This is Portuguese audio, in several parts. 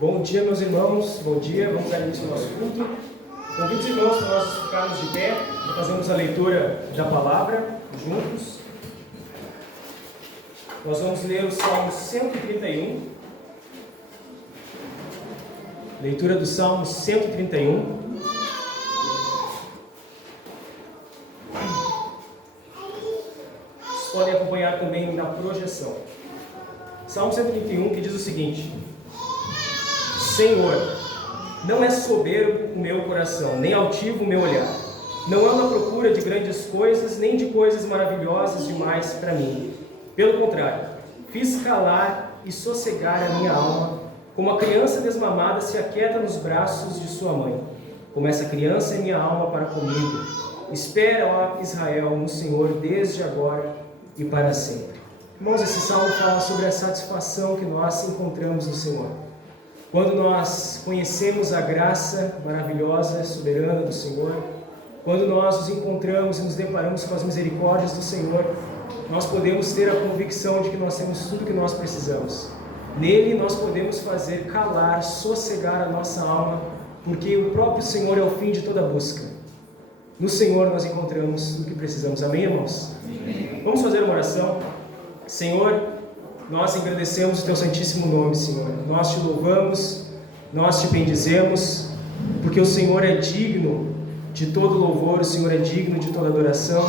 Bom dia, meus irmãos, bom dia, vamos dar início ao nosso culto. Convido os irmãos para nós ficarmos de pé e fazermos a leitura da palavra juntos. Nós vamos ler o Salmo 131. Leitura do Salmo 131. Vocês podem acompanhar também na projeção. Salmo 131, que diz o seguinte: Senhor, não é soberbo o meu coração, nem altivo o meu olhar. Não ando à procura de grandes coisas, nem de coisas maravilhosas demais para mim. Pelo contrário, fiz calar e sossegar a minha alma, como a criança desmamada se aquieta nos braços de sua mãe. Como essa criança é minha alma para comigo. Espera, ó Israel, no Senhor, desde agora e para sempre. Irmãos, esse salmo fala sobre a satisfação que nós encontramos no Senhor. Quando nós conhecemos a graça maravilhosa, soberana do Senhor, quando nós nos encontramos e nos deparamos com as misericórdias do Senhor, nós podemos ter a convicção de que nós temos tudo o que nós precisamos. Nele nós podemos fazer calar, sossegar a nossa alma, porque o próprio Senhor é o fim de toda busca. No Senhor nós encontramos o que precisamos. Amém, irmãos? Amém. Vamos fazer uma oração. Senhor, nós engrandecemos o Teu santíssimo nome, Senhor. Nós Te louvamos, nós Te bendizemos, porque o Senhor é digno de todo louvor, o Senhor é digno de toda adoração.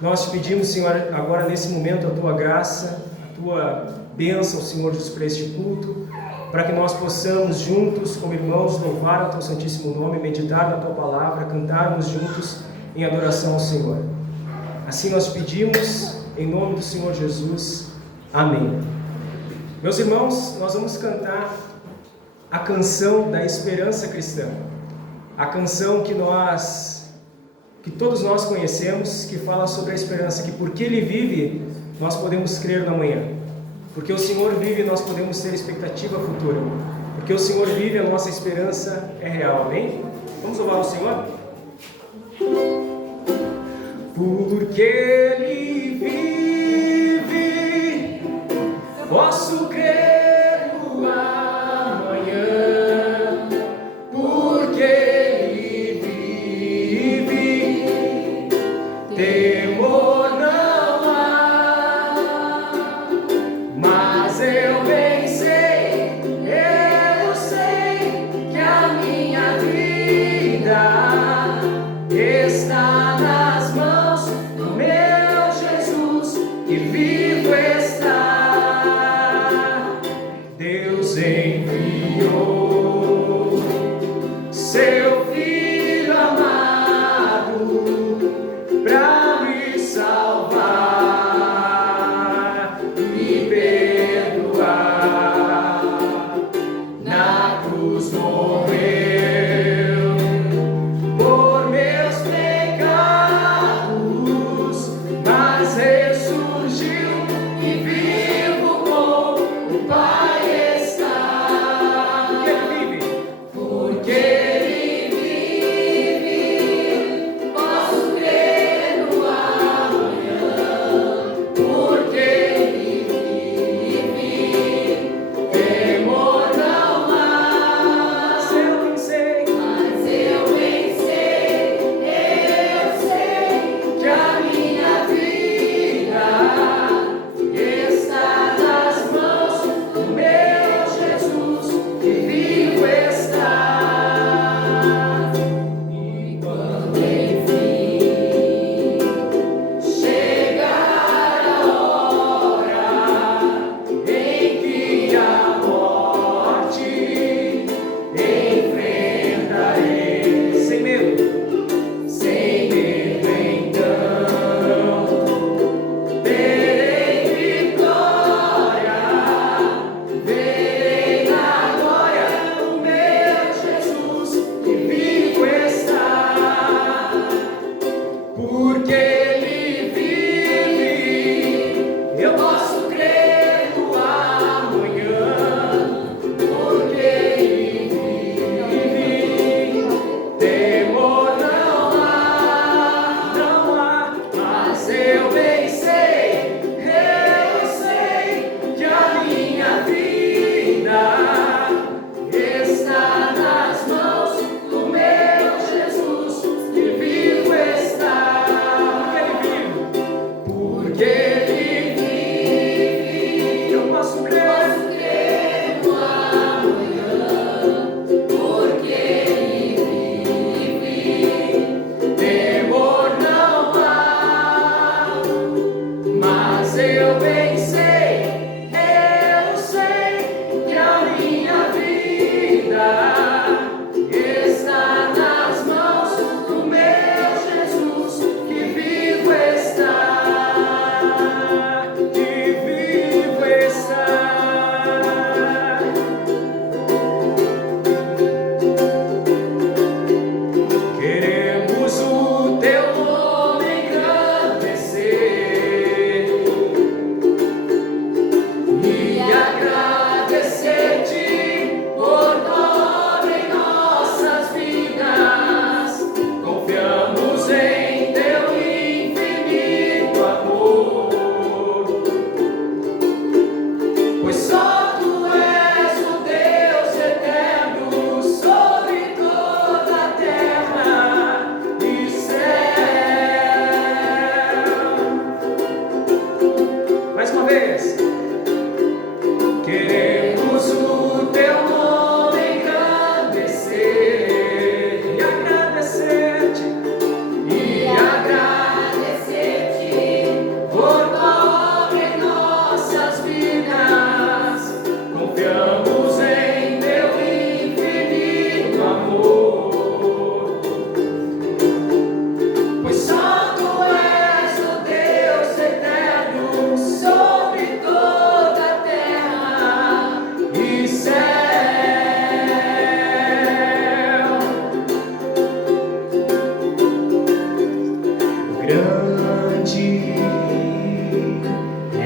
Nós Te pedimos, Senhor, agora nesse momento a Tua graça, a Tua bênção, Senhor Jesus, para este culto, para que nós possamos juntos, como irmãos, louvar o Teu santíssimo nome, meditar na Tua palavra, cantarmos juntos em adoração ao Senhor. Assim nós pedimos, em nome do Senhor Jesus. Amém. Meus irmãos, nós vamos cantar a canção da esperança cristã. A canção que todos nós conhecemos, que fala sobre a esperança, que porque Ele vive, nós podemos crer no amanhã. Porque o Senhor vive, nós podemos ter expectativa futura. Porque o Senhor vive, a nossa esperança é real. Amém? Vamos louvar o Senhor? Porque Ele vive, posso crer no amanhã, porque Ele vive, temor não há, mas eu bem sei, eu sei que a minha vida está nas mãos do meu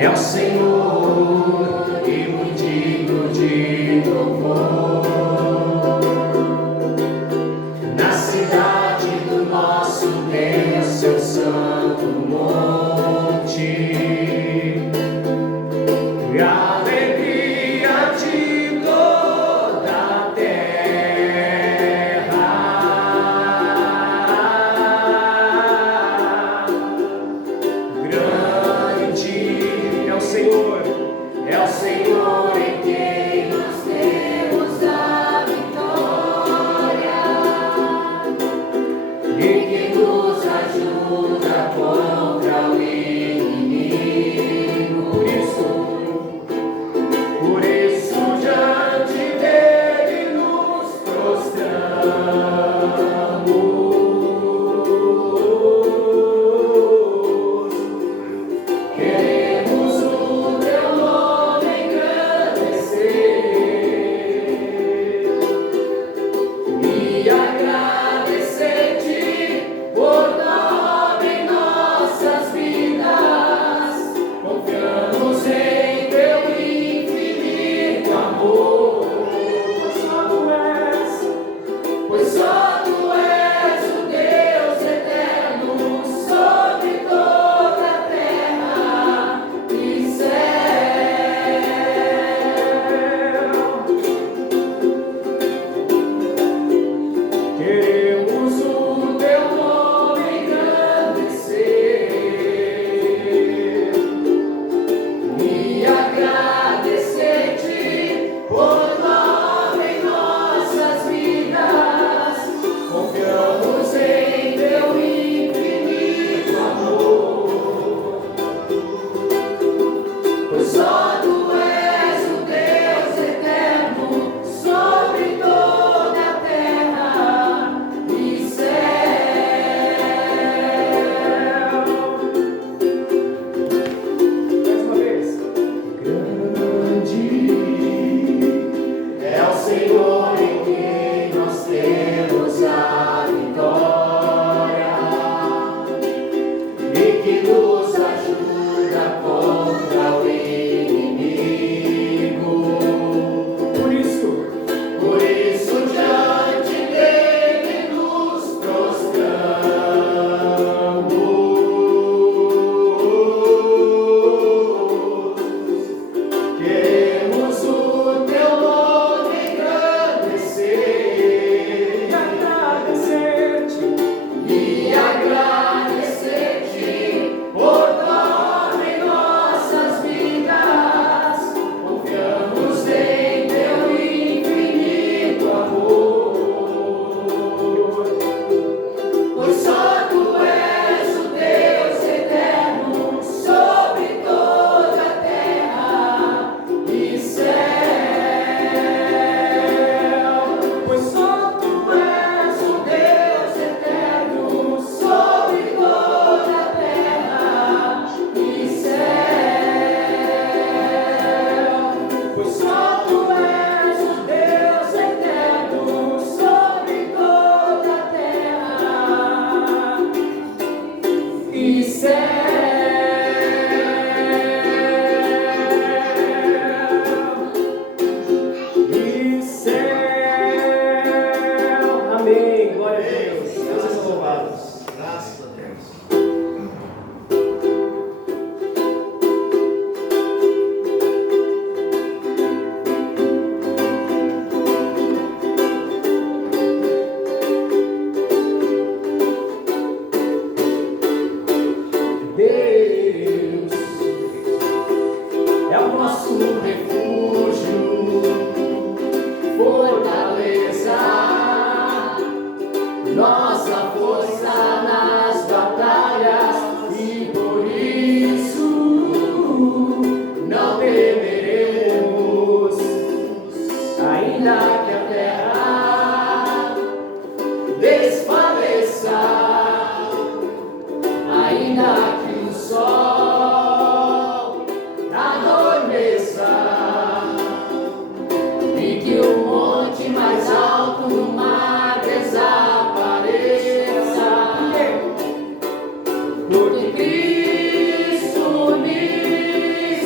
é o Senhor e muito digno de louvor. Na cidade do nosso Deus, seu santo monte, a alegria de toda a terra. Grande é o Senhor em quem nós temos a vitória, e que nos ajuda contra o inimigo. Por isso diante dele nos prostramos. Queremos o teu nome engrandecer e agradecer-te por nome em nossas vidas. Confiamos em teu infinito amor, pois só tu és o Deus eterno sobre toda a terra e céu. Queremos o teu nome engrandecer e agradecer-te por nome em nossas vidas. Confiamos em teu infinito amor, pois só tu és o Deus eterno sobre toda a terra e céu. Mais uma vez. Grande é o Senhor em quem nós temos a vitória, e que nos ajuda contra o inimigo. Por isso diante dele nos prostramos. Queremos o teu nome engrandecer e agradecer-te por nome em nossas vidas. Confiamos em teu infinito amor, pois só tu és o Deus eterno sobre toda a terra e céu. Pois só tu és o Deus eterno sobre toda a terra e céu. Pois só tu és o Deus eterno sobre toda a terra e céu. Amém. Glória a Deus. Deus é louvado. Graças a Deus. Deus é o nosso refúgio, fortaleza, nossa força nas batalhas, e por isso não temeremos, ainda que a terra desfaleça, ainda que o sol adormeça e que o monte mais alto no mar desapareça. Porque Cristo me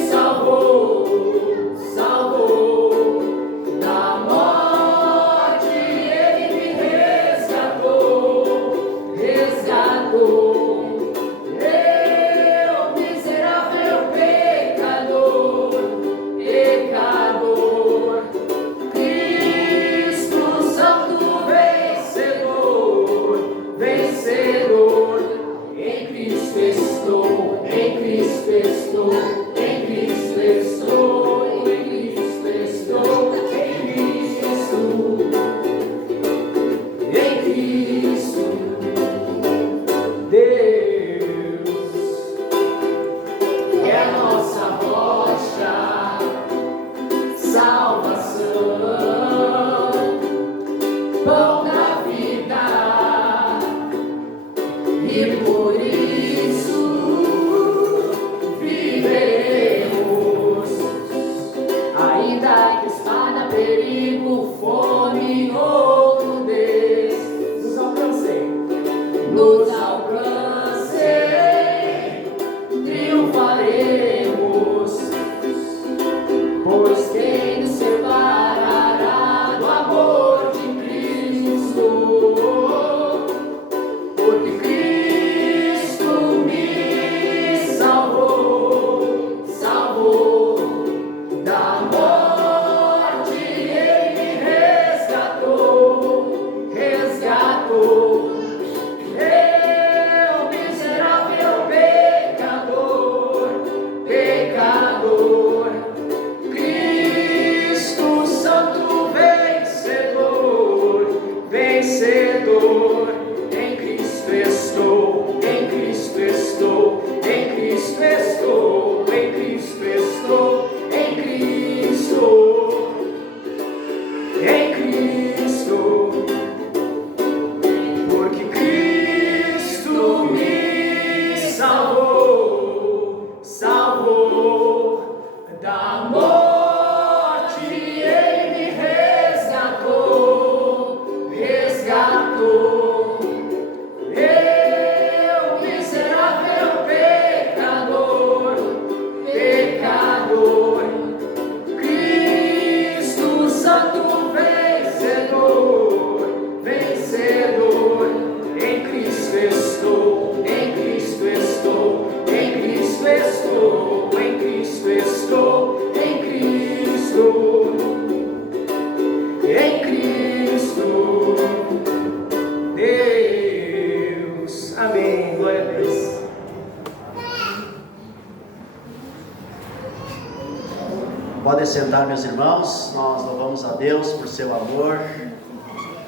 Podem sentar, meus irmãos. Nós louvamos a Deus por seu amor,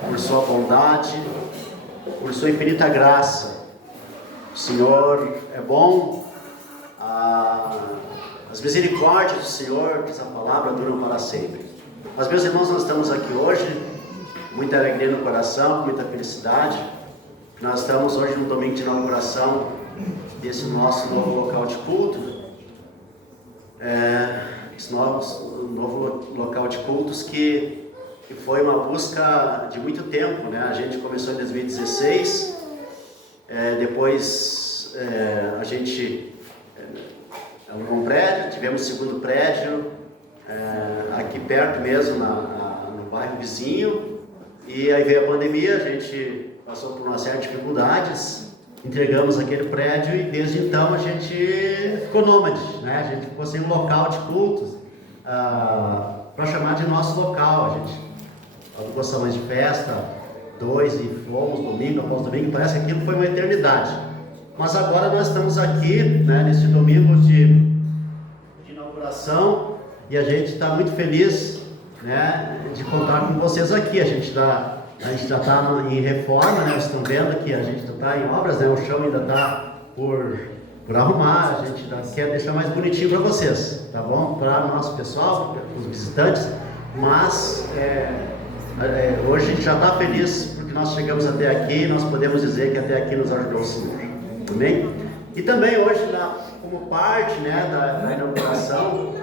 por sua bondade, por sua infinita graça. O Senhor é bom, as misericórdias do Senhor, que essa palavra duram para sempre. Mas, meus irmãos, nós estamos aqui hoje, muita alegria no coração, muita felicidade. Nós estamos hoje no domingo de inauguração desse nosso novo local de culto. Esse novo local de cultos que foi uma busca de muito tempo, né? A gente começou em 2016, depois a gente alugou um prédio, tivemos o segundo prédio aqui perto mesmo, no bairro vizinho, e aí veio a pandemia, a gente passou por uma série de dificuldades, entregamos aquele prédio e desde então a gente ficou nômade, né? A gente ficou sem um local de cultos para chamar de nosso local. A gente alugou salões de festa, 2 e fomos domingo após domingo, parece que aquilo foi uma eternidade. Mas agora nós estamos aqui, né, neste domingo de inauguração, e a gente está muito feliz, né, de contar com vocês aqui. A gente já está em reforma, né? Vocês estão vendo que a gente está em obras, né? O chão ainda está por arrumar. A gente quer deixar mais bonitinho para vocês, tá bom? Para o nosso pessoal, para os visitantes. Mas hoje a gente já está feliz porque nós chegamos até aqui e nós podemos dizer que até aqui nos ajudou o Senhor. Amém? E também hoje, como parte, né, da inauguração,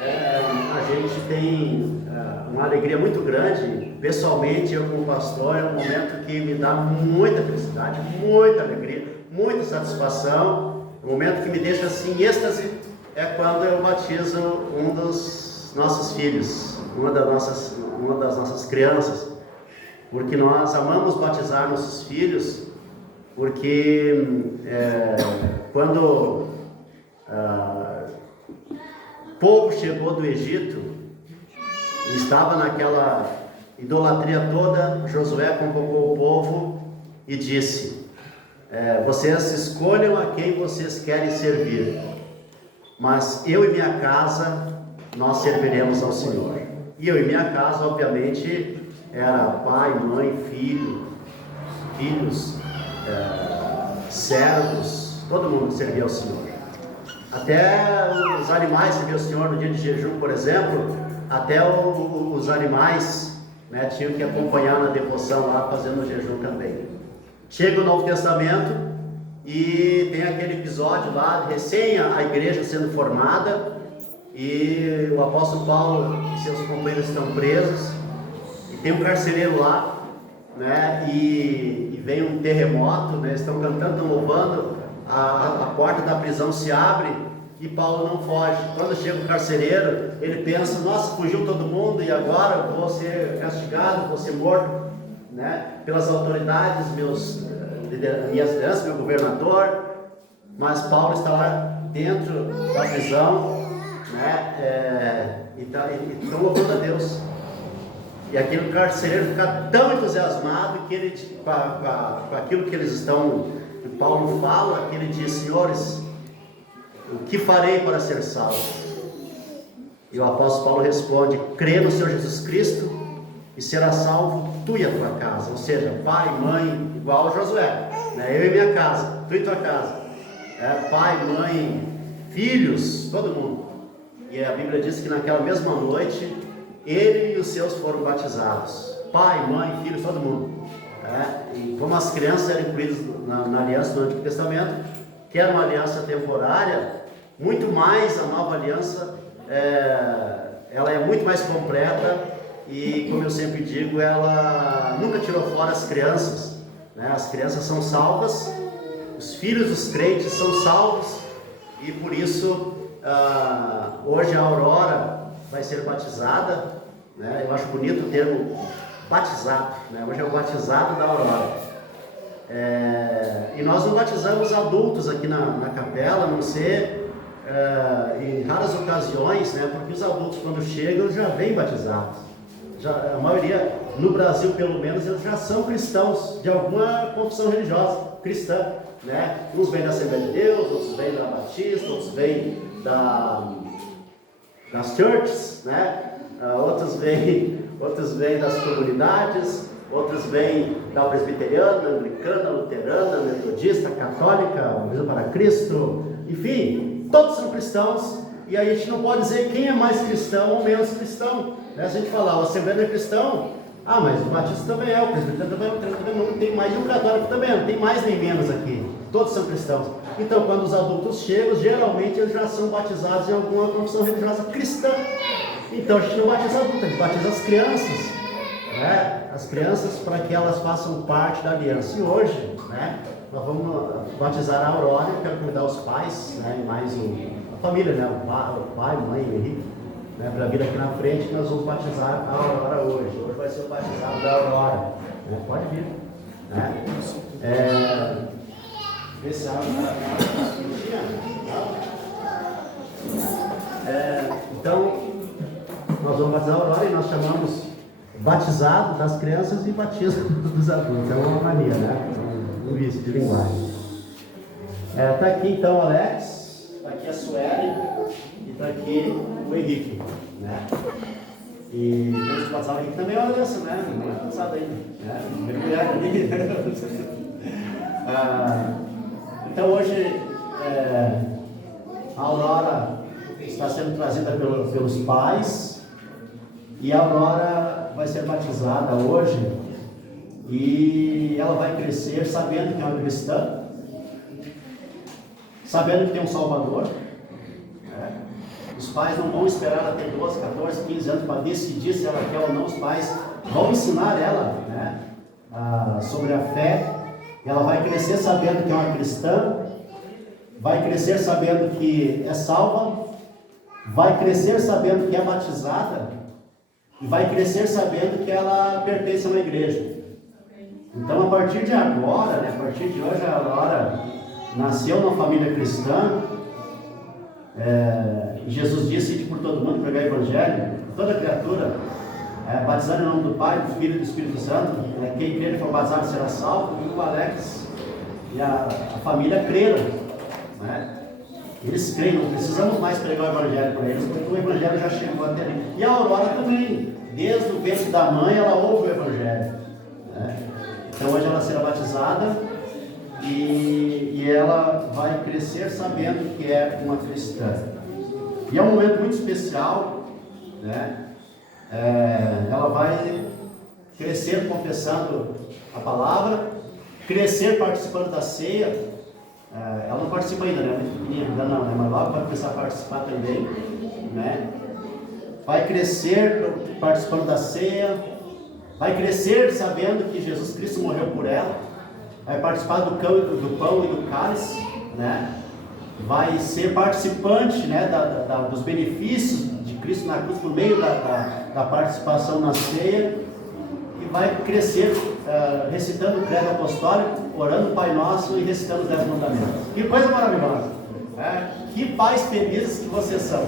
a gente tem uma alegria muito grande. Pessoalmente, eu como pastor, é um momento que me dá muita felicidade, muita alegria, muita satisfação. O momento que me deixa assim em êxtase é quando eu batizo um dos nossos filhos, uma das nossas crianças, porque nós amamos batizar nossos filhos, porque quando o povo chegou do Egito e estava naquela idolatria toda, Josué convocou o povo e disse: vocês escolham a quem vocês querem servir, mas eu e minha casa, nós serviremos ao Senhor. E eu e minha casa, obviamente, era pai, mãe, filhos, servos, todo mundo servia ao Senhor. Até os animais serviam ao Senhor no dia de jejum, por exemplo. Até os animais, né, tinham que acompanhar na devoção lá, fazendo o jejum também. Chega o Novo Testamento e tem aquele episódio lá, recém a igreja sendo formada, e o apóstolo Paulo e seus companheiros estão presos, e tem um carcereiro lá, né, e vem um terremoto, né, estão cantando, estão louvando, a porta da prisão se abre e Paulo não foge. Quando chega o carcereiro, ele pensa: nossa, fugiu todo mundo e agora vou ser castigado, vou ser morto, né, pelas autoridades, minhas lideranças, meu governador. Mas Paulo está lá dentro da prisão, né, e estão louvando a Deus. E aquele carcereiro fica tão entusiasmado que ele, com aquilo que eles estão, que Paulo fala, que ele diz: senhores, o que farei para ser salvo? E o apóstolo Paulo responde: crê no Senhor Jesus Cristo e será salvo tu e a tua casa. Ou seja, pai, mãe, igual a Josué, né? Eu e minha casa, tu e tua casa, pai, mãe, filhos, todo mundo. E a Bíblia diz que naquela mesma noite ele e os seus foram batizados, pai, mãe, filhos, todo mundo. E como as crianças eram incluídas na aliança do Antigo Testamento, que era uma aliança temporária, muito mais a nova aliança, ela é muito mais completa, e como eu sempre digo, ela nunca tirou fora as crianças, né? As crianças são salvas, os filhos dos crentes são salvos, e por isso hoje a Aurora vai ser batizada, né? Eu acho bonito o termo batizado, né? Hoje é o batizado da Aurora. E nós não batizamos adultos aqui na capela, a não ser em raras ocasiões, né? Porque os adultos, quando chegam, já vêm batizados. A maioria, no Brasil pelo menos, eles já são cristãos de alguma confissão religiosa cristã, né? Uns vêm da Assembleia de Deus, outros vêm da Batista, outros vêm das churches, né? Outros vêm das comunidades, outros vêm da presbiteriana, anglicana, luterana, metodista, católica, União para Cristo, enfim, todos são cristãos, e a gente não pode dizer quem é mais cristão ou menos cristão, né? Se a gente falar, o assembleano é cristão, mas o batista também é, o presbiteriano também é, o luterano também não tem mais, e o católico também não tem mais nem menos aqui, todos são cristãos. Então, quando os adultos chegam, geralmente eles já são batizados em alguma confissão religiosa cristã. Então a gente não batiza adultos, a gente batiza as crianças, né? As crianças, para que elas façam parte da aliança. E hoje, né, nós vamos batizar a Aurora. Eu quero convidar os pais, né, e mais a família, né, o pai, a mãe, o Henrique, né, para vir aqui na frente. Nós vamos batizar a Aurora hoje. Hoje vai ser o batizado da Aurora, né? Pode vir, né? Esse então, nós vamos batizar a Aurora e nós chamamos batizado das crianças e batismo dos adultos. É uma mania, né? Um vício de linguagem. Está aqui então o Alex, está aqui a Sueli e está aqui o Henrique, né? E temos que batizar o Henrique também, olha essa, né? Não é batizado ainda, né? Mergulhar ali. Então hoje a Aurora está sendo trazida pelos pais, e a Aurora vai ser batizada hoje, e ela vai crescer sabendo que é uma cristã, sabendo que tem um Salvador. Os pais não vão esperar ela ter 12, 14, 15 anos para decidir se ela quer ou não. Os pais vão ensinar ela, né, sobre a fé. Ela vai crescer sabendo que é uma cristã, vai crescer sabendo que é salva, vai crescer sabendo que é batizada, e vai crescer sabendo que ela pertence a uma igreja. Então, a partir de agora, né, a partir de hoje, a Aurora nasceu numa família cristã. Jesus disse que por todo mundo pregar o Evangelho, toda criatura, batizando em nome do Pai, do Filho e do Espírito Santo. Quem crer e for batizado será salvo. E o Alex e a família creram, né? Eles creem, não precisamos mais pregar o Evangelho para eles, porque o Evangelho já chegou até ali. E a Aurora também, desde o ventre da mãe, ela ouve o Evangelho, né? Então hoje ela será batizada, e e ela vai crescer sabendo que é uma cristã. E é um momento muito especial, né? Ela vai crescer confessando a palavra, crescer participando da ceia. Ela não participa ainda, né? Muito pequenininha ainda não, né? Mas logo vai começar a participar também, né? Vai crescer participando da ceia, vai crescer sabendo que Jesus Cristo morreu por ela, vai participar do pão e do cálice, né? Vai ser participante, né, dos benefícios de Cristo na cruz por meio da participação na ceia, e vai crescer recitando o credo apostólico, orando o Pai Nosso e recitando os 10 mandamentos. Que coisa maravilhosa! Que pais felizes que vocês são!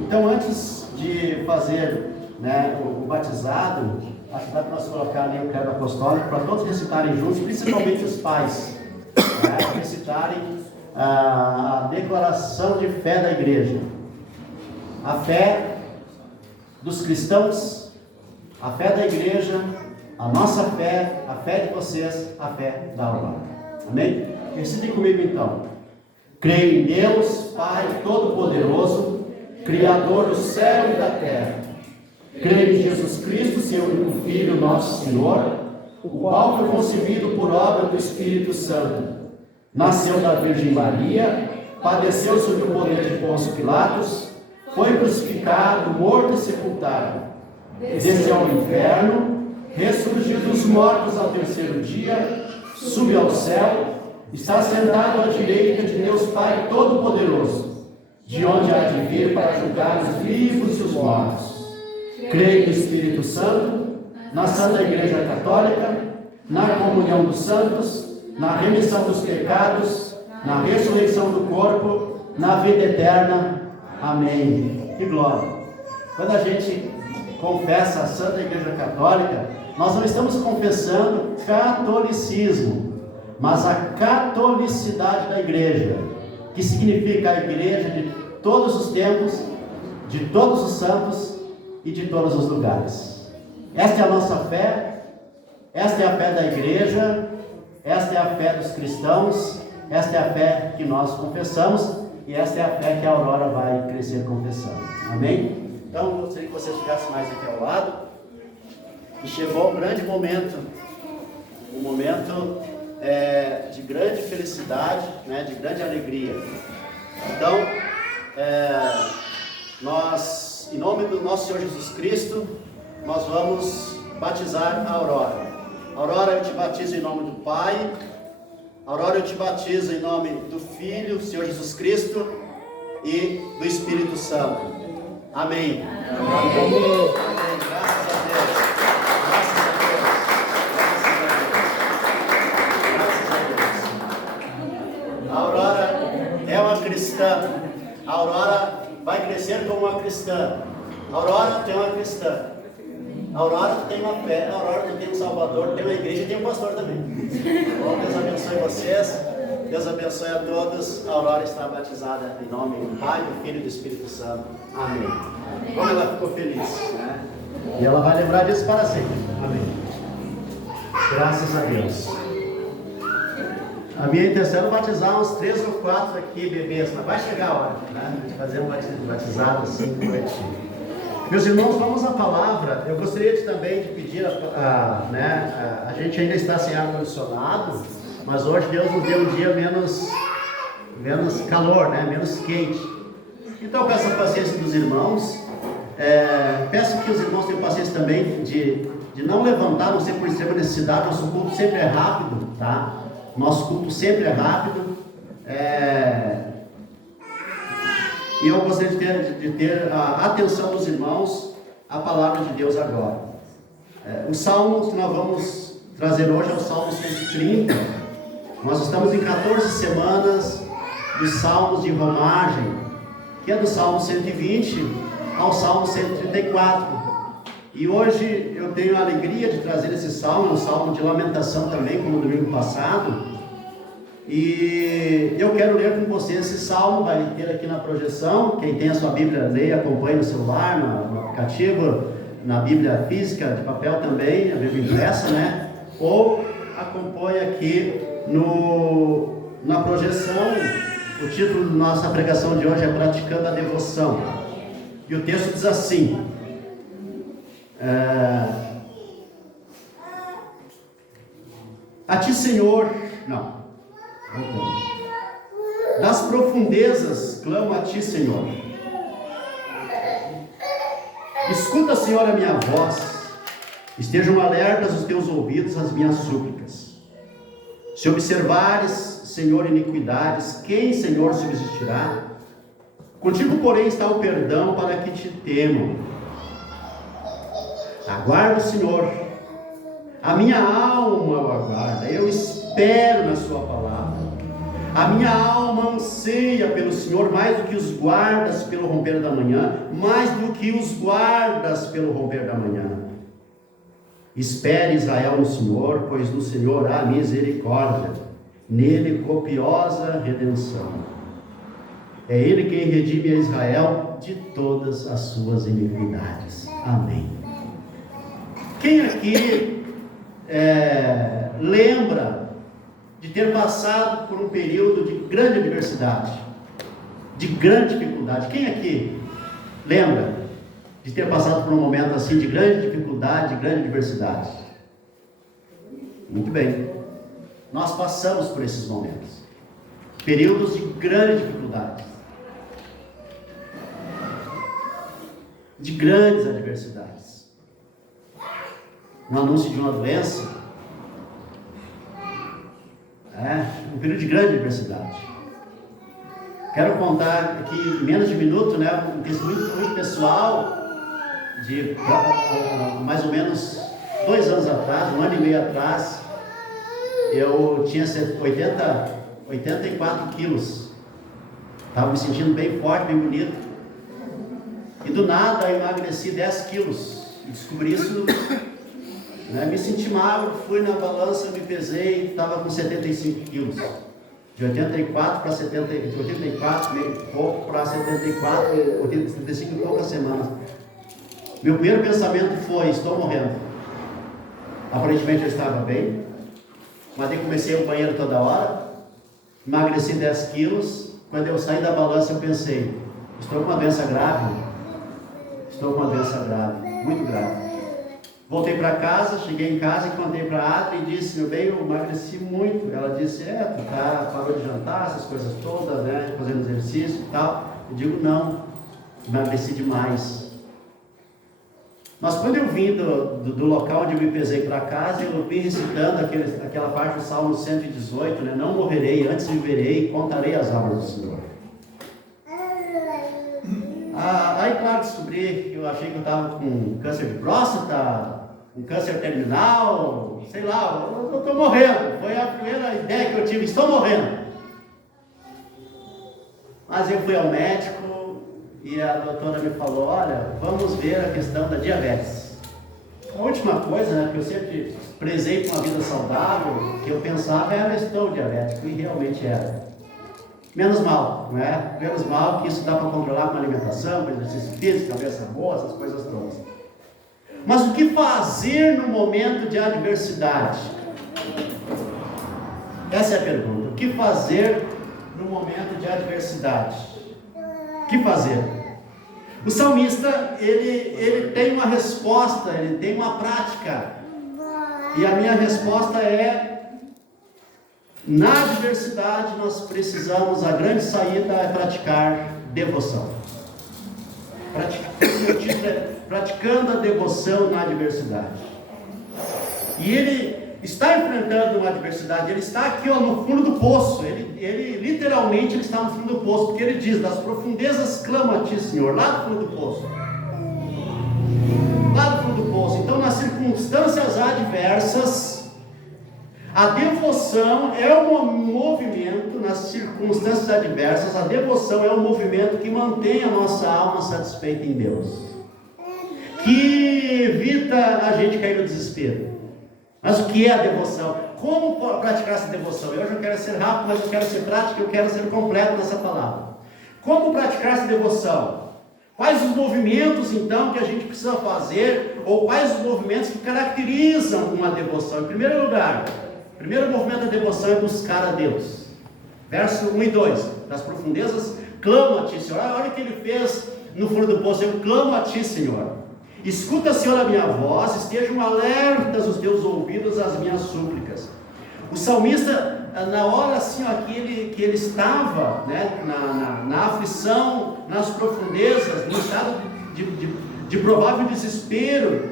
Então, antes de fazer, né, o batizado, acho que dá para nós colocar ali o credo apostólico para todos recitarem juntos, principalmente os pais, recitarem a declaração de fé da igreja, a fé dos cristãos, a fé da igreja, a nossa fé, a fé de vocês, a fé da Aurora. Amém? Recitem comigo então. Creio em Deus, Pai Todo-Poderoso, Criador do céu e da terra. Creio em Jesus Cristo, seu único Filho, nosso Senhor, o qual foi concebido por obra do Espírito Santo. Nasceu da Virgem Maria, padeceu sob o poder de Pôncio Pilatos, foi crucificado, morto e sepultado. Desceu ao inferno, ressurgiu dos mortos ao terceiro dia, subiu ao céu, está sentado à direita de Deus Pai Todo-Poderoso, de onde há de vir para julgar os vivos e os mortos. Creio no Espírito Santo, na Santa Igreja Católica, na comunhão dos santos, na remissão dos pecados, na ressurreição do corpo, na vida eterna. Amém. Que glória! Quando a gente confessa a Santa Igreja Católica, nós não estamos confessando catolicismo, mas a catolicidade da Igreja, que significa a Igreja de todos os tempos, de todos os santos e de todos os lugares. Esta é a nossa fé, esta é a fé da Igreja, esta é a fé dos cristãos, esta é a fé que nós confessamos e esta é a fé que a Aurora vai crescer confessando. Amém? Então, eu gostaria que vocês ficassem mais aqui ao lado. E chegou um grande momento, um momento de grande felicidade, né, de grande alegria. Então, nós, em nome do nosso Senhor Jesus Cristo, nós vamos batizar a Aurora. Aurora, eu te batizo em nome do Pai. Aurora, eu te batizo em nome do Filho, Senhor Jesus Cristo, e do Espírito Santo. Amém. Amém. Amém. Graças a Deus. Graças a Deus. Graças a Deus. A Aurora é uma cristã. A Aurora vai crescer como uma cristã. A Aurora tem uma cristã. A Aurora tem uma fé, a Aurora tem um Salvador, tem uma igreja e tem um pastor também. Bom, Deus abençoe vocês, Deus abençoe a todos. A Aurora está batizada em nome do Pai, do Filho e do Espírito Santo. Amém. Como ela ficou feliz, né? E ela vai lembrar disso para sempre. Amém. Graças a Deus. A minha intenção é batizar uns 3 ou 4 aqui, bebês, mas vai chegar a hora, né? De fazer um batizado assim, bonitinho. Meus irmãos, vamos à palavra. Eu gostaria também de pedir, a gente ainda está sem ar-condicionado, mas hoje Deus nos deu um dia menos calor, né? Menos quente. Então, peço a paciência dos irmãos. Peço que os irmãos tenham paciência também de não levantar, não ser por extrema necessidade. Nosso culto sempre é rápido, tá? Nosso culto sempre é rápido. E eu gostaria de ter a atenção dos irmãos à palavra de Deus agora. O salmo que nós vamos trazer hoje é o Salmo 130. Nós estamos em 14 semanas dos salmos de romagem, que é do Salmo 120 ao Salmo 134. E hoje eu tenho a alegria de trazer esse salmo, um salmo de lamentação também, como no domingo passado. E eu quero ler com você esse salmo, vai ter aqui na projeção. Quem tem a sua Bíblia, leia, acompanhe no celular, no aplicativo, na Bíblia física, de papel também, a Bíblia impressa, né? Ou acompanhe aqui Na projeção, o título da nossa pregação de hoje é Praticando a Devoção. E o texto diz assim: a ti, Senhor, das profundezas clamo a ti, Senhor. Escuta, Senhor, a minha voz. Estejam alertas os teus ouvidos às minhas súplicas. Se observares, Senhor, iniquidades, quem, Senhor, subsistirá? Contigo, porém, está o perdão para que te temam. Aguardo, Senhor. A minha alma o aguarda. Eu espero na sua palavra. A minha alma anseia pelo Senhor mais do que os guardas pelo romper da manhã, mais do que os guardas pelo romper da manhã. Espere, Israel, no Senhor, pois no Senhor há misericórdia, nele copiosa redenção. É Ele quem redime a Israel de todas as suas iniquidades. Amém. Quem aqui lembra de ter passado por um período de grande adversidade, de grande dificuldade? Quem aqui lembra de ter passado por um momento assim de grande dificuldade, de grande adversidade? Muito bem. Nós passamos por esses momentos, períodos de grande dificuldade, de grandes adversidades. Um anúncio de uma doença, um período de grande adversidade. Quero contar aqui em menos de um minuto, um testemunho muito pessoal, de mais ou menos 2 anos atrás, 1 ano e meio atrás. Eu tinha 84 quilos, estava me sentindo bem forte, bem bonito, e do nada eu emagreci 10 quilos, e descobri isso, me senti magro, fui na balança, me pesei, estava com 75 quilos, de 84 para 70, de 84 e pouco para 74, 75 e poucas semanas. Meu primeiro pensamento foi: estou morrendo. Aparentemente eu estava bem, mas eu comecei o banheiro toda hora, emagreci 10 quilos. Quando eu saí da balança eu pensei: estou com uma doença grave, muito grave. Voltei para casa, cheguei em casa e contei para a Adri e disse: meu bem, eu emagreci muito. Ela disse: tu parou de jantar, essas coisas todas, fazendo exercício e tal. Eu digo: não, emagreci demais. Mas quando eu vim do local onde eu me pesei para casa, eu vim recitando aquela parte do Salmo 118, não morrerei, antes viverei, contarei as obras do Senhor. Aí, claro, descobri que eu achei que eu estava com câncer de próstata, um câncer terminal, sei lá, eu estou morrendo. Foi a primeira ideia que eu tive: estou morrendo. Mas eu fui ao médico e a doutora me falou: olha, vamos ver a questão da diabetes. A última coisa, que eu sempre prezei por uma vida saudável, que eu pensava era: estou diabético, e realmente era. Menos mal, Menos mal que isso dá para controlar com alimentação, com exercício físico, cabeça boa, essas coisas todas. Mas o que fazer no momento de adversidade? Essa é a pergunta. O que fazer no momento de adversidade? O que fazer? O salmista, ele tem uma resposta, ele tem uma prática. E a minha resposta é: na adversidade nós precisamos, a grande saída é praticar devoção. O título é Praticando a Devoção na Adversidade. E ele está enfrentando uma adversidade, ele está aqui no fundo do poço, ele literalmente está no fundo do poço, porque ele diz: das profundezas clamo a ti, Senhor, lá do fundo do poço. Lá do fundo do poço. Então, nas circunstâncias adversas, a devoção é um movimento, nas circunstâncias adversas, a devoção é um movimento que mantém a nossa alma satisfeita em Deus, que evita a gente cair no desespero. Mas o que é a devoção? Como praticar essa devoção? Hoje eu quero ser rápido, mas eu quero ser prático, eu quero ser completo nessa palavra. Como praticar essa devoção? Quais os movimentos, então, que a gente precisa fazer, ou quais os movimentos que caracterizam uma devoção? Em primeiro lugar, Primeiro movimento da devoção é buscar a Deus. Verso 1 e 2. Das profundezas, clamo a Ti, Senhor. Olha o que ele fez no fundo do poço. Eu clamo a Ti, Senhor. Escuta, Senhor, a minha voz. Estejam alertas os Teus ouvidos às minhas súplicas. O salmista, na hora assim, ó, que ele estava, né, na aflição, nas profundezas, no estado de provável desespero,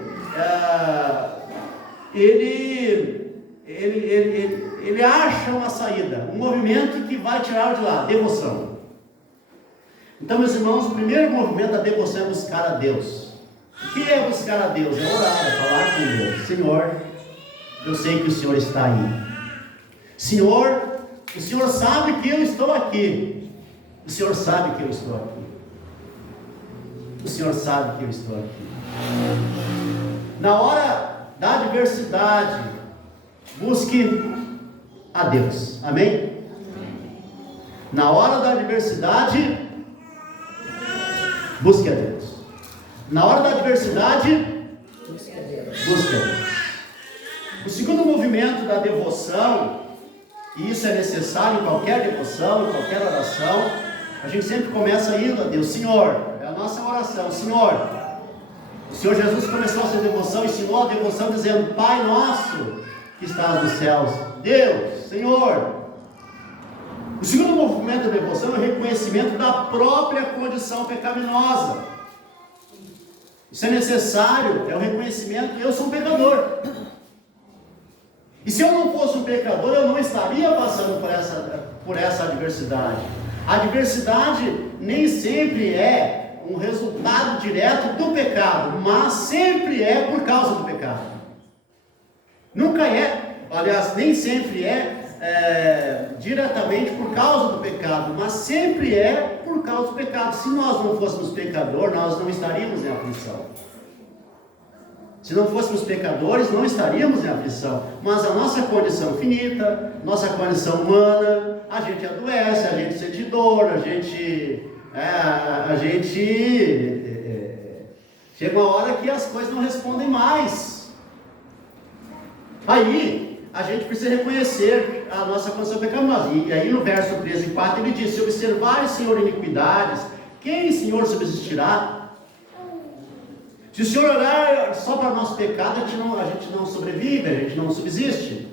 ele acha uma saída, um movimento que vai tirar de lá, devoção. Então, meus irmãos, o primeiro movimento da devoção é buscar a Deus. O que é buscar a Deus? É orar, é falar com Deus. Senhor, eu sei que o Senhor está aí. Senhor, o Senhor sabe que eu estou aqui. O Senhor sabe que eu estou aqui. O Senhor sabe que eu estou aqui. Na hora da adversidade, busque a Deus. Amém? Na hora da adversidade, busque a Deus. Na hora da adversidade, busque a Deus. O segundo movimento da devoção, e isso é necessário em qualquer devoção, em qualquer oração, a gente sempre começa indo a Deus. Senhor, é a nossa oração. Senhor, o Senhor Jesus começou a sua devoção, ensinou a devoção dizendo: Pai nosso que estás nos céus, Deus, Senhor. O segundo movimento da devoção é o reconhecimento da própria condição pecaminosa. Isso é necessário, é o reconhecimento: eu sou um pecador. E se eu não fosse um pecador, eu não estaria passando por essa adversidade. A adversidade nem sempre é um resultado direto do pecado, mas sempre é por causa do pecado. Nunca é, aliás, nem sempre é diretamente por causa do pecado, mas sempre é por causa do pecado. Se nós não fôssemos pecadores, nós não estaríamos em aflição. Se não fôssemos pecadores, não estaríamos em aflição. Mas a nossa condição finita, nossa condição humana, a gente adoece, a gente sente dor, a gente chega uma hora que as coisas não respondem mais. Aí, a gente precisa reconhecer a nossa condição pecaminosa. E aí no verso 13 e 4 ele diz: se observares, Senhor, iniquidades, quem, Senhor, subsistirá? Se o Senhor olhar só para o nosso pecado, a gente não sobrevive, a gente não subsiste.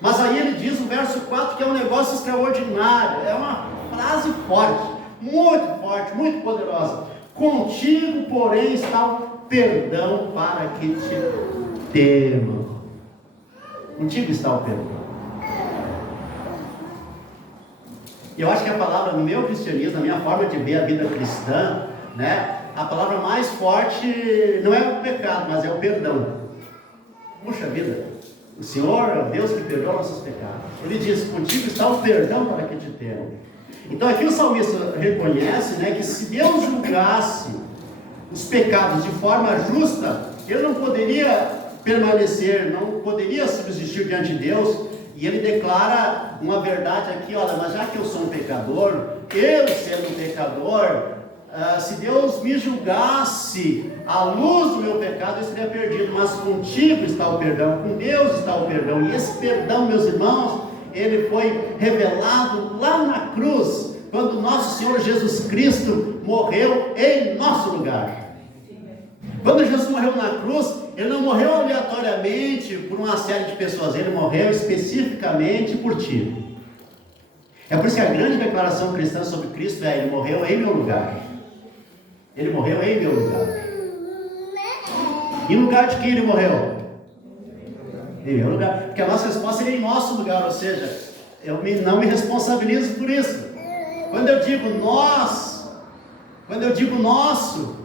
Mas aí ele diz no verso 4 que é um negócio extraordinário, é uma frase forte, muito poderosa. Contigo, porém, está o perdão para que te temam. Contigo está o perdão. E eu acho que a palavra, no meu cristianismo, na minha forma de ver a vida cristã, né, a palavra mais forte não é o pecado, mas é o perdão. Puxa vida, o Senhor é o Deus que perdoa nossos pecados. Ele diz: contigo está o perdão para que te temam. Então aqui o salmista reconhece, né, que se Deus julgasse os pecados de forma justa, ele não poderia permanecer, não poderia subsistir diante de Deus. E ele declara uma verdade aqui: olha, mas já que eu sou um pecador, eu sendo um pecador, se Deus me julgasse à luz do meu pecado, eu estaria perdido. Mas contigo está o perdão, com Deus está o perdão. E esse perdão, meus irmãos, ele foi revelado lá na cruz, quando nosso Senhor Jesus Cristo morreu em nosso lugar. Quando Jesus morreu na cruz, ele não morreu aleatoriamente por uma série de pessoas, ele morreu especificamente por ti. É por isso que a grande declaração cristã sobre Cristo é: ele morreu em meu lugar. Ele morreu em meu lugar. Em lugar de quem ele morreu? Em meu lugar. Porque a nossa resposta seria em nosso lugar, ou seja, eu não me responsabilizo por isso. Quando eu digo nosso,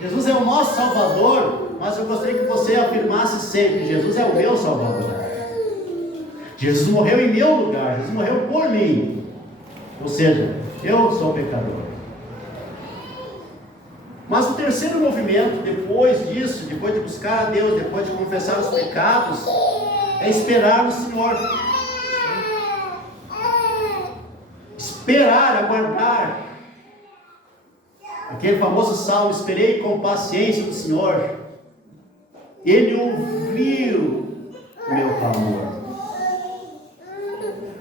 Jesus é o nosso Salvador, mas eu gostaria que você afirmasse sempre: Jesus é o meu Salvador. Jesus morreu em meu lugar, Jesus morreu por mim. Ou seja, eu sou pecador. Mas o terceiro movimento, depois disso, depois de buscar a Deus, depois de confessar os pecados, é esperar no Senhor. Esperar, aguardar. Aquele famoso salmo: esperei com paciência do Senhor, Ele ouviu o meu clamor.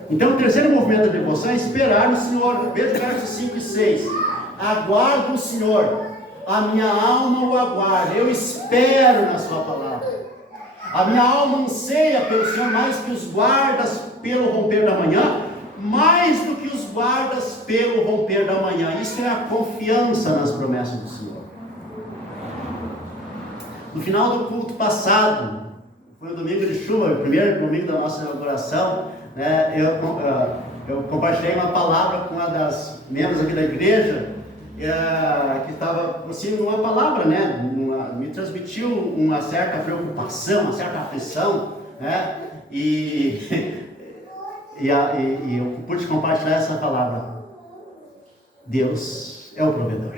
Então o terceiro movimento da devoção é esperar no Senhor. Veja versos 5 e 6. Aguardo o Senhor, a minha alma o aguarda, eu espero na sua palavra. A minha alma anseia pelo Senhor mais que os guardas pelo romper da manhã, mais do que os guardas pelo romper da manhã. Isso é a confiança nas promessas do Senhor. No final do culto passado, foi o domingo de chuva, o primeiro domingo da nossa inauguração, né, eu compartilhei uma palavra com uma das membros aqui da igreja, que estava, assim, uma palavra, né, me transmitiu uma certa preocupação, uma certa aflição, né, e eu pude compartilhar essa palavra. Deus é o provedor,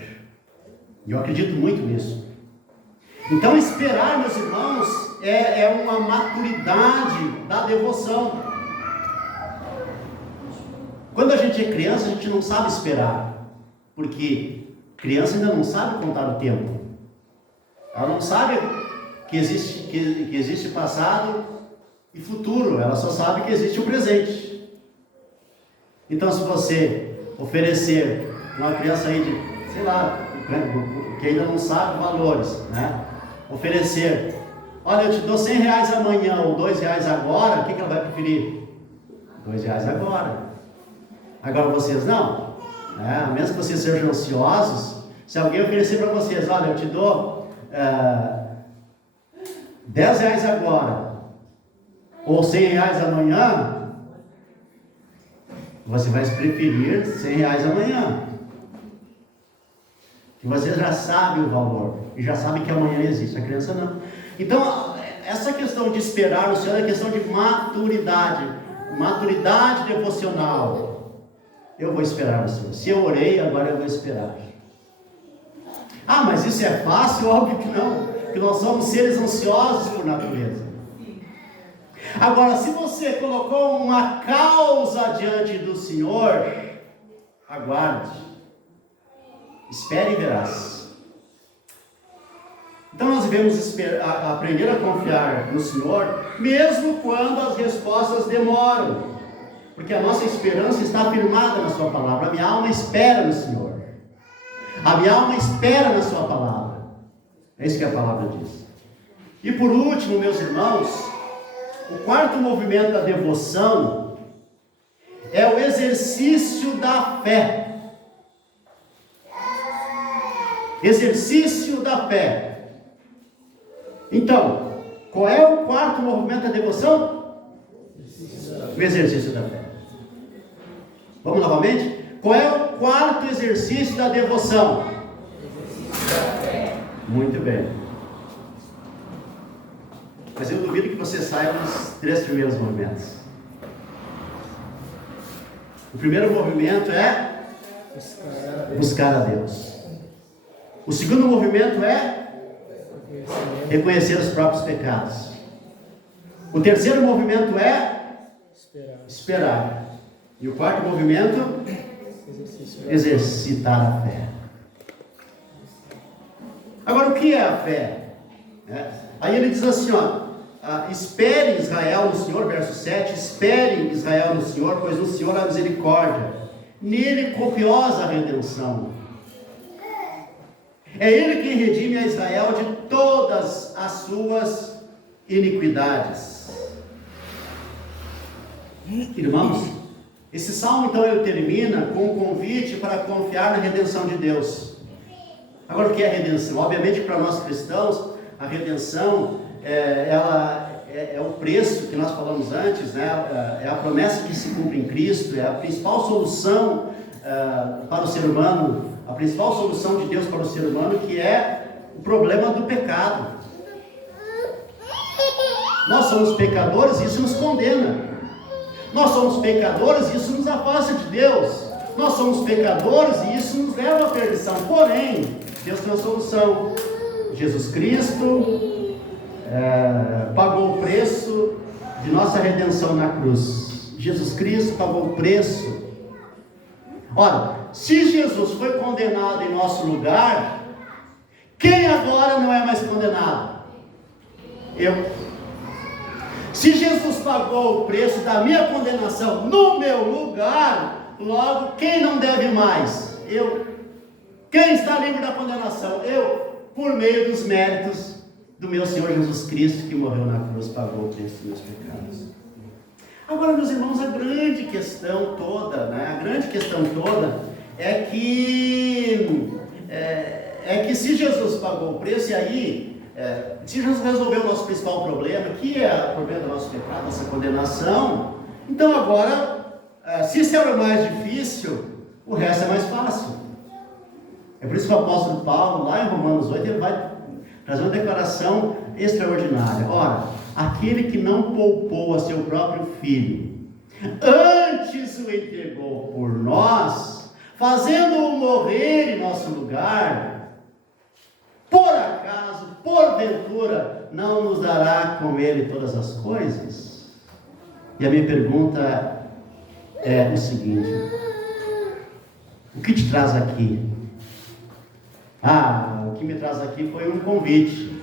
e eu acredito muito nisso. Então esperar, meus irmãos, é uma maturidade da devoção. Quando a gente é criança, a gente não sabe esperar, porque criança ainda não sabe contar o tempo. Ela não sabe que existe passado e futuro, ela só sabe que existe o presente. Então, se você oferecer uma criança aí de, sei lá, que ainda não sabe valores, né? Oferecer, olha, eu te dou R$100 amanhã ou R$2 agora, o que ela vai preferir? R$2 agora. Agora vocês não, né? A menos que vocês sejam ansiosos, se alguém oferecer para vocês, olha, eu te dou R$10 agora, ou R$100 amanhã, você vai preferir R$100 amanhã. Que você já sabe o valor, e já sabe que amanhã existe, a criança não. Então, essa questão de esperar no Senhor é questão de maturidade devocional. Eu vou esperar no Senhor. Se eu orei, agora eu vou esperar. Ah, mas isso é fácil? Óbvio que não, que nós somos seres ansiosos por natureza. Agora, se você colocou uma causa diante do Senhor, aguarde, espere e verás. Então nós devemos aprender a confiar no Senhor, mesmo quando as respostas demoram, porque a nossa esperança está firmada na sua palavra. A minha alma espera no Senhor, a minha alma espera na sua palavra. É isso que a palavra diz. E por último, meus irmãos, o quarto movimento da devoção é o exercício da fé. Exercício da fé. Então, qual é o quarto movimento da devoção? O exercício da fé. Vamos novamente? Qual é o quarto exercício da devoção? Muito bem. Mas eu duvido que você saiba os 3 primeiros movimentos. O primeiro movimento é buscar a Deus. O segundo movimento é reconhecer os próprios pecados. O terceiro movimento é esperar. E o quarto movimento, exercitar a fé. Agora, o que é a fé? Aí ele diz assim, espere Israel no Senhor, verso 7, espere Israel no Senhor, pois no Senhor há misericórdia, nele copiosa redenção. É Ele quem redime a Israel de todas as suas iniquidades. Irmãos, esse salmo então ele termina com um convite para confiar na redenção de Deus. Agora, o que é a redenção? Obviamente, para nós cristãos, a redenção é o preço que nós falamos antes, né? É a promessa que se cumpre em Cristo, é a principal solução para o ser humano. A principal solução de Deus para o ser humano, que é o problema do pecado. Nós somos pecadores e isso nos condena. Nós somos pecadores e isso nos afasta de Deus. Nós somos pecadores e isso nos leva à perdição. Porém, Deus tem uma solução. Jesus Cristo pagou o preço de nossa redenção na cruz. Jesus Cristo pagou o preço. Ora, se Jesus foi condenado em nosso lugar, quem agora não é mais condenado? Eu. Se Jesus pagou o preço da minha condenação no meu lugar, logo, quem não deve mais? Eu. Quem está livre da condenação? Eu, por meio dos méritos do meu Senhor Jesus Cristo, que morreu na cruz, pagou o preço dos meus pecados. Agora, meus irmãos, a grande questão toda, né? A grande questão toda é que se Jesus pagou o preço, e aí, se Jesus resolveu o nosso principal problema, que é o problema do nosso pecado, nossa condenação, então agora, se isso era o mais difícil, o resto é mais fácil. É por isso que o apóstolo Paulo, lá em Romanos 8, ele vai trazer uma declaração extraordinária. Ora, aquele que não poupou a seu próprio filho, antes o entregou por nós, fazendo-o morrer em nosso lugar, por acaso, porventura, não nos dará com ele todas as coisas? E a minha pergunta é o seguinte: o que te traz aqui? O que me traz aqui foi um convite.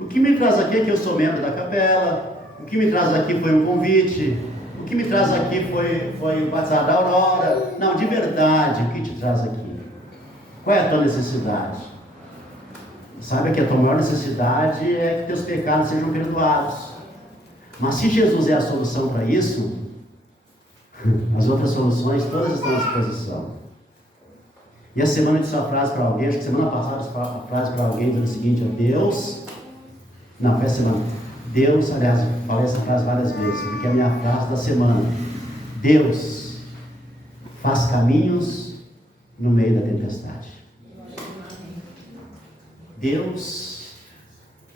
O que me traz aqui é que eu sou membro da capela. O que me traz aqui foi um convite. O que me traz aqui foi o batizado da Aurora. Não, de verdade, o que te traz aqui? Qual é a tua necessidade? Sabe que a tua maior necessidade é que teus pecados sejam perdoados. Mas se Jesus é a solução para isso, as outras soluções todas estão à disposição. E a semana eu disse uma frase para alguém, acho que semana passada eu disse uma frase para alguém dizendo o seguinte: Deus, aliás, eu falei essa frase várias vezes, porque é a minha frase da semana: Deus faz caminhos no meio da tempestade. Deus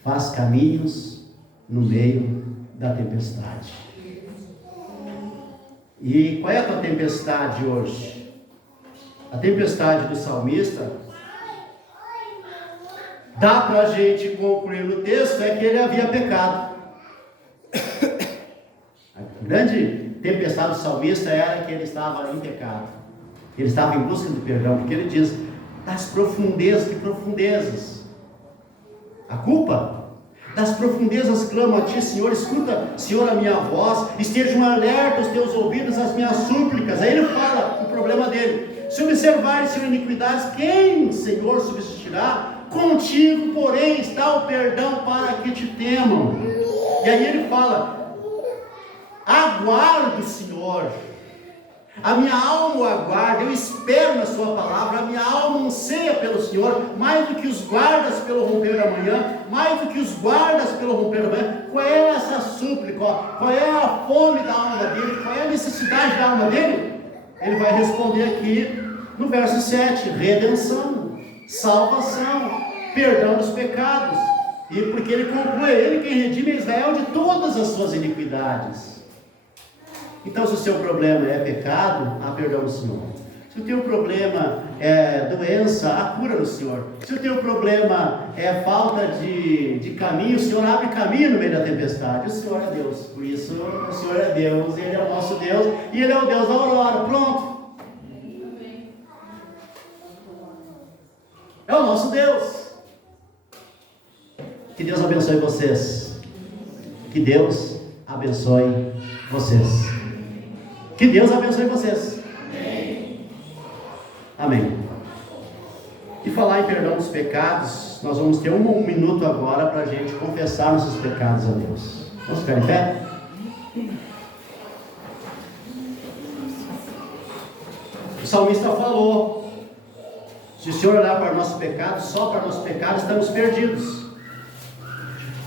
faz caminhos no meio da tempestade. E qual é a tua tempestade hoje? A tempestade do salmista, dá para a gente concluir no texto, é que ele havia pecado. A grande tempestade do salmista era que ele estava em pecado. Ele estava em busca do perdão, porque ele diz: das profundezas, que profundezas? A culpa? Das profundezas clamo a ti, Senhor, escuta, Senhor, a minha voz, estejam alertas os teus ouvidos às minhas súplicas. Aí ele fala o problema dele: se observares suas iniquidades, quem, Senhor, subsistirá? Contigo, porém, está o perdão para que te temam. E aí ele fala: aguardo, Senhor, a minha alma o aguarda, eu espero na sua palavra, a minha alma anseia pelo Senhor, mais do que os guardas pelo romper da manhã, mais do que os guardas pelo romper da manhã. Qual é essa súplica? Qual é a fome da alma dele? Qual é a necessidade da alma dele? Ele vai responder aqui no verso 7, redenção, salvação, perdão dos pecados. E porque ele conclui: ele quem redime Israel de todas as suas iniquidades. Então, se o seu problema é pecado, há perdão do Senhor. Se o teu problema é doença, há cura do Senhor. Se o teu problema é falta de caminho, o Senhor abre caminho no meio da tempestade. O Senhor é Deus, por isso o Senhor é Deus, Ele é o nosso Deus, e Ele é o Deus da aurora. Pronto. É o nosso Deus. Que Deus abençoe vocês. Que Deus abençoe vocês. Que Deus abençoe vocês. Amém. Amém. E falar em perdão dos pecados, nós vamos ter um minuto agora para a gente confessar nossos pecados a Deus. Vamos ficar em pé? O salmista falou: se o Senhor olhar para nossos pecados, só para nossos pecados estamos perdidos.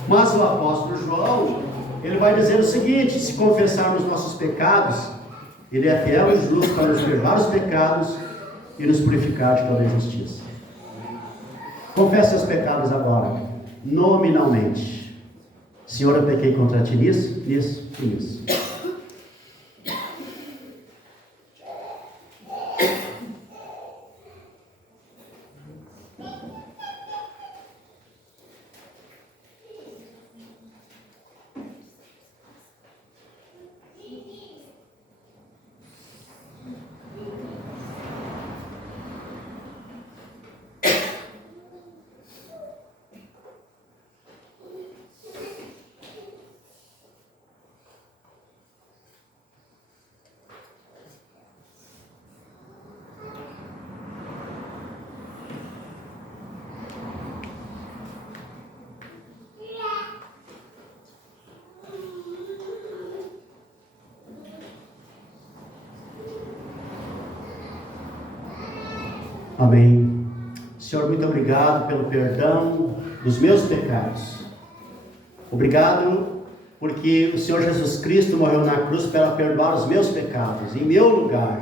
Mas o apóstolo João, ele vai dizer o seguinte: se confessarmos nossos pecados, Ele é fiel e justo para nos perdoar os pecados e nos purificar de toda injustiça. Confesse seus pecados agora, nominalmente. Senhor, eu pequei contra ti nisso, nisso e nisso. Amém. Senhor, muito obrigado pelo perdão dos meus pecados. Obrigado porque o Senhor Jesus Cristo morreu na cruz para perdoar os meus pecados, em meu lugar.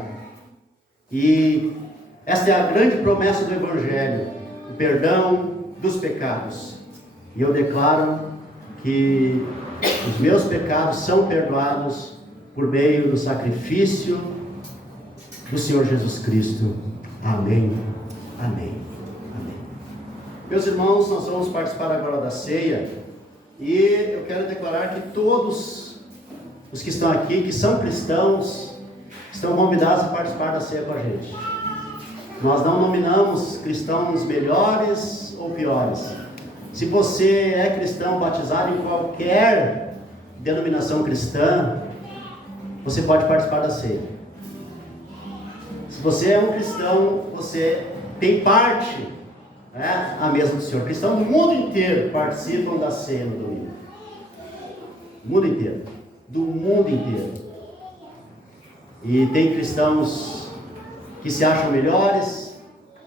E esta é a grande promessa do Evangelho, o perdão dos pecados. E eu declaro que os meus pecados são perdoados por meio do sacrifício do Senhor Jesus Cristo. Amém. Amém. Amém. Meus irmãos, nós vamos participar agora da ceia. E eu quero declarar que todos os que estão aqui, que são cristãos, estão convidados a participar da ceia com a gente. Nós não nominamos cristãos melhores ou piores. Se você é cristão batizado em qualquer denominação cristã, você pode participar da ceia. Se você é um cristão, você tem parte, né, à mesa do Senhor. Cristãos do mundo inteiro participam da ceia no domingo. Do mundo inteiro. Do mundo inteiro. E tem cristãos que se acham melhores,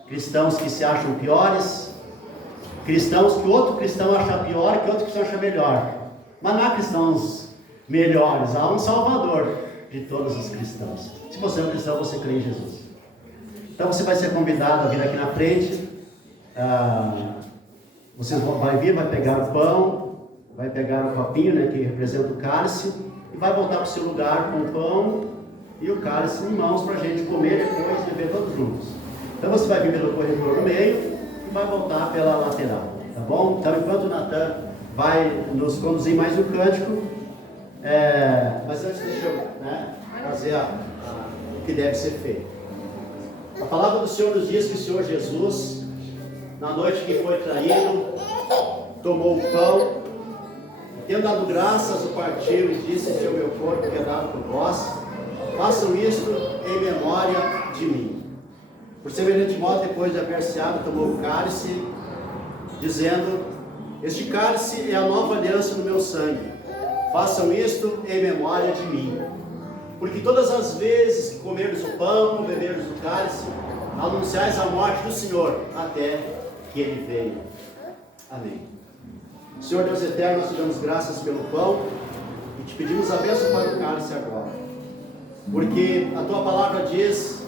cristãos que se acham piores, cristãos que outro cristão acha pior, que outro cristão acha melhor. Mas não há cristãos melhores, há um Salvador de todos os cristãos. Se você é um cristão, você crê em Jesus. Então você vai ser convidado a vir aqui na frente. Você vai vir, vai pegar o pão, vai pegar o copinho, né, que representa o cálice, e vai voltar para o seu lugar com o pão e o cálice em mãos para a gente comer depois e beber todos juntos. Então você vai vir pelo corredor no meio e vai voltar pela lateral, tá bom? Então enquanto o Natan vai nos conduzir mais um cântico, mas antes deixa eu, né, fazer o que deve ser feito. A palavra do Senhor nos diz que o Senhor Jesus, na noite que foi traído, tomou o pão, tendo dado graças, o partiu e disse: este é o meu corpo que é dado por vós, façam isto em memória de mim. Por semelhante modo, depois de haver ceado, tomou o cálice, dizendo: este cálice é a nova aliança no meu sangue, façam isto em memória de mim. Porque todas as vezes que comerdes o pão, beberdes o cálice, anunciais a morte do Senhor, até que Ele venha. Amém. Senhor Deus eterno, nós te damos graças pelo pão e te pedimos a bênção para o cálice agora. Porque a tua palavra diz: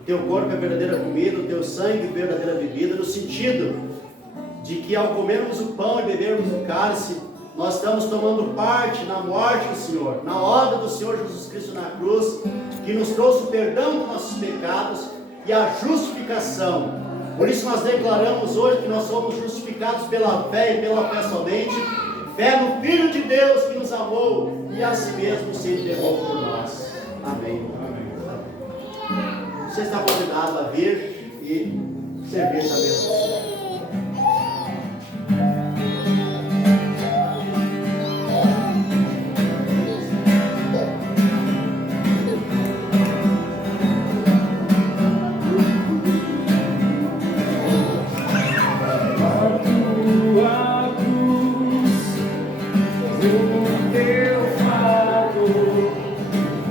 o teu corpo é verdadeira comida, o teu sangue é verdadeira bebida, no sentido de que ao comermos o pão e bebermos o cálice, nós estamos tomando parte na morte do Senhor, na obra do Senhor Jesus Cristo na cruz, que nos trouxe o perdão dos nossos pecados e a justificação. Por isso nós declaramos hoje que nós somos justificados pela fé e pela fé somente, fé no Filho de Deus que nos amou e a si mesmo se entregou por nós. Amém. Você está convidado a vir e servir essa bênção.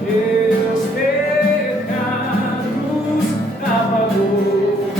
Meus pecados apagou.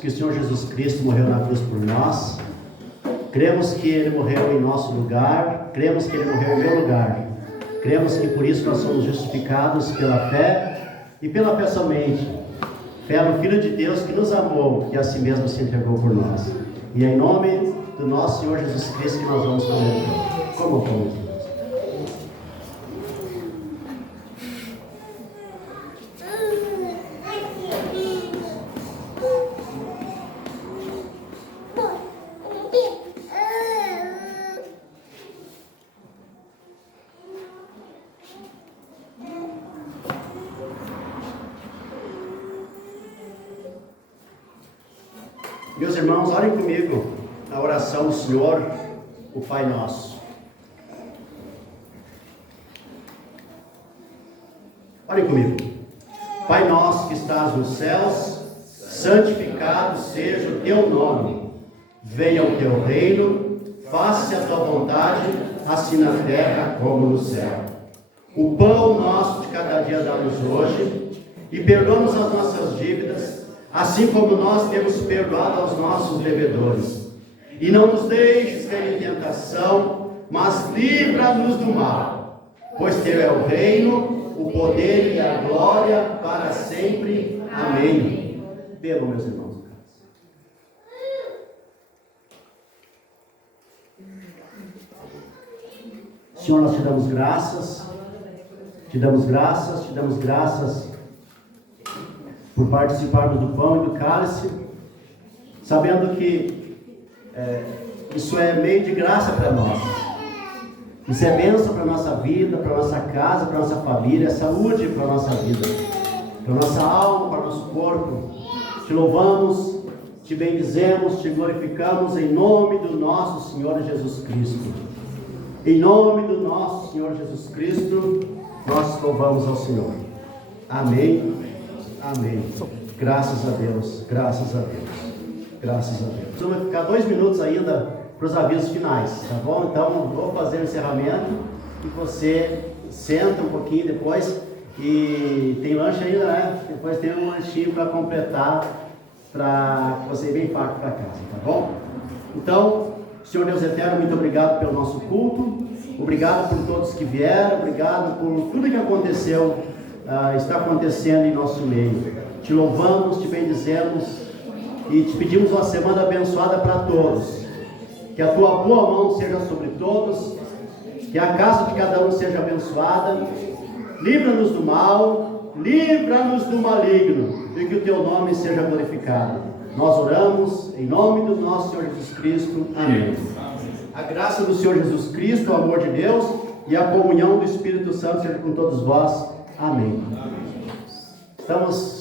que o Senhor Jesus Cristo morreu na cruz por nós. Cremos que Ele morreu em nosso lugar. Cremos que Ele morreu em meu lugar. Cremos que por isso nós somos justificados pela fé e pela fé somente. Fé no Filho de Deus que nos amou e a si mesmo se entregou por nós. E é em nome do nosso Senhor Jesus Cristo que nós vamos fazer. Como vamos? Meus irmãos, orem comigo na oração do Senhor, o Pai Nosso. Orem comigo. Pai nosso que estás nos céus, santificado seja o teu nome. Venha o teu reino, faça-se a tua vontade, assim na terra como no céu. O pão nosso de cada dia dá-nos hoje, e perdoa-nos as nossas dívidas, assim como nós temos perdoado aos nossos devedores. E não nos deixes cair em tentação, mas livra-nos do mal. Pois teu é o reino, o poder e a glória para sempre. Amém. Bebam, meus irmãos. Senhor, nós te damos graças. Te damos graças, te damos graças por participarmos do pão e do cálice, sabendo que isso é meio de graça para nós. Isso é bênção para a nossa vida, para a nossa casa, para a nossa família, é saúde para a nossa vida, para a nossa alma, para o nosso corpo. Te louvamos, te bendizemos, te glorificamos em nome do nosso Senhor Jesus Cristo. Em nome do nosso Senhor Jesus Cristo, nós louvamos ao Senhor. Amém. Amém. Graças a Deus, graças a Deus, graças a Deus. Vamos ficar 2 minutos ainda para os avisos finais, tá bom? Então, vou fazer o encerramento e você senta um pouquinho depois e tem lanche ainda, né? Depois tem um lanchinho para completar, para que você ir bem farto para casa, tá bom? Então, Senhor Deus Eterno, muito obrigado pelo nosso culto, obrigado por todos que vieram, obrigado por tudo que aconteceu, está acontecendo em nosso meio. Te louvamos, te bendizemos e te pedimos uma semana abençoada para todos. Que a tua boa mão seja sobre todos, que a casa de cada um seja abençoada. Livra-nos do mal, livra-nos do maligno, e que o teu nome seja glorificado. Nós oramos em nome do nosso Senhor Jesus Cristo. Amém. A graça do Senhor Jesus Cristo, o amor de Deus e a comunhão do Espírito Santo seja com todos vós. Amém. Estamos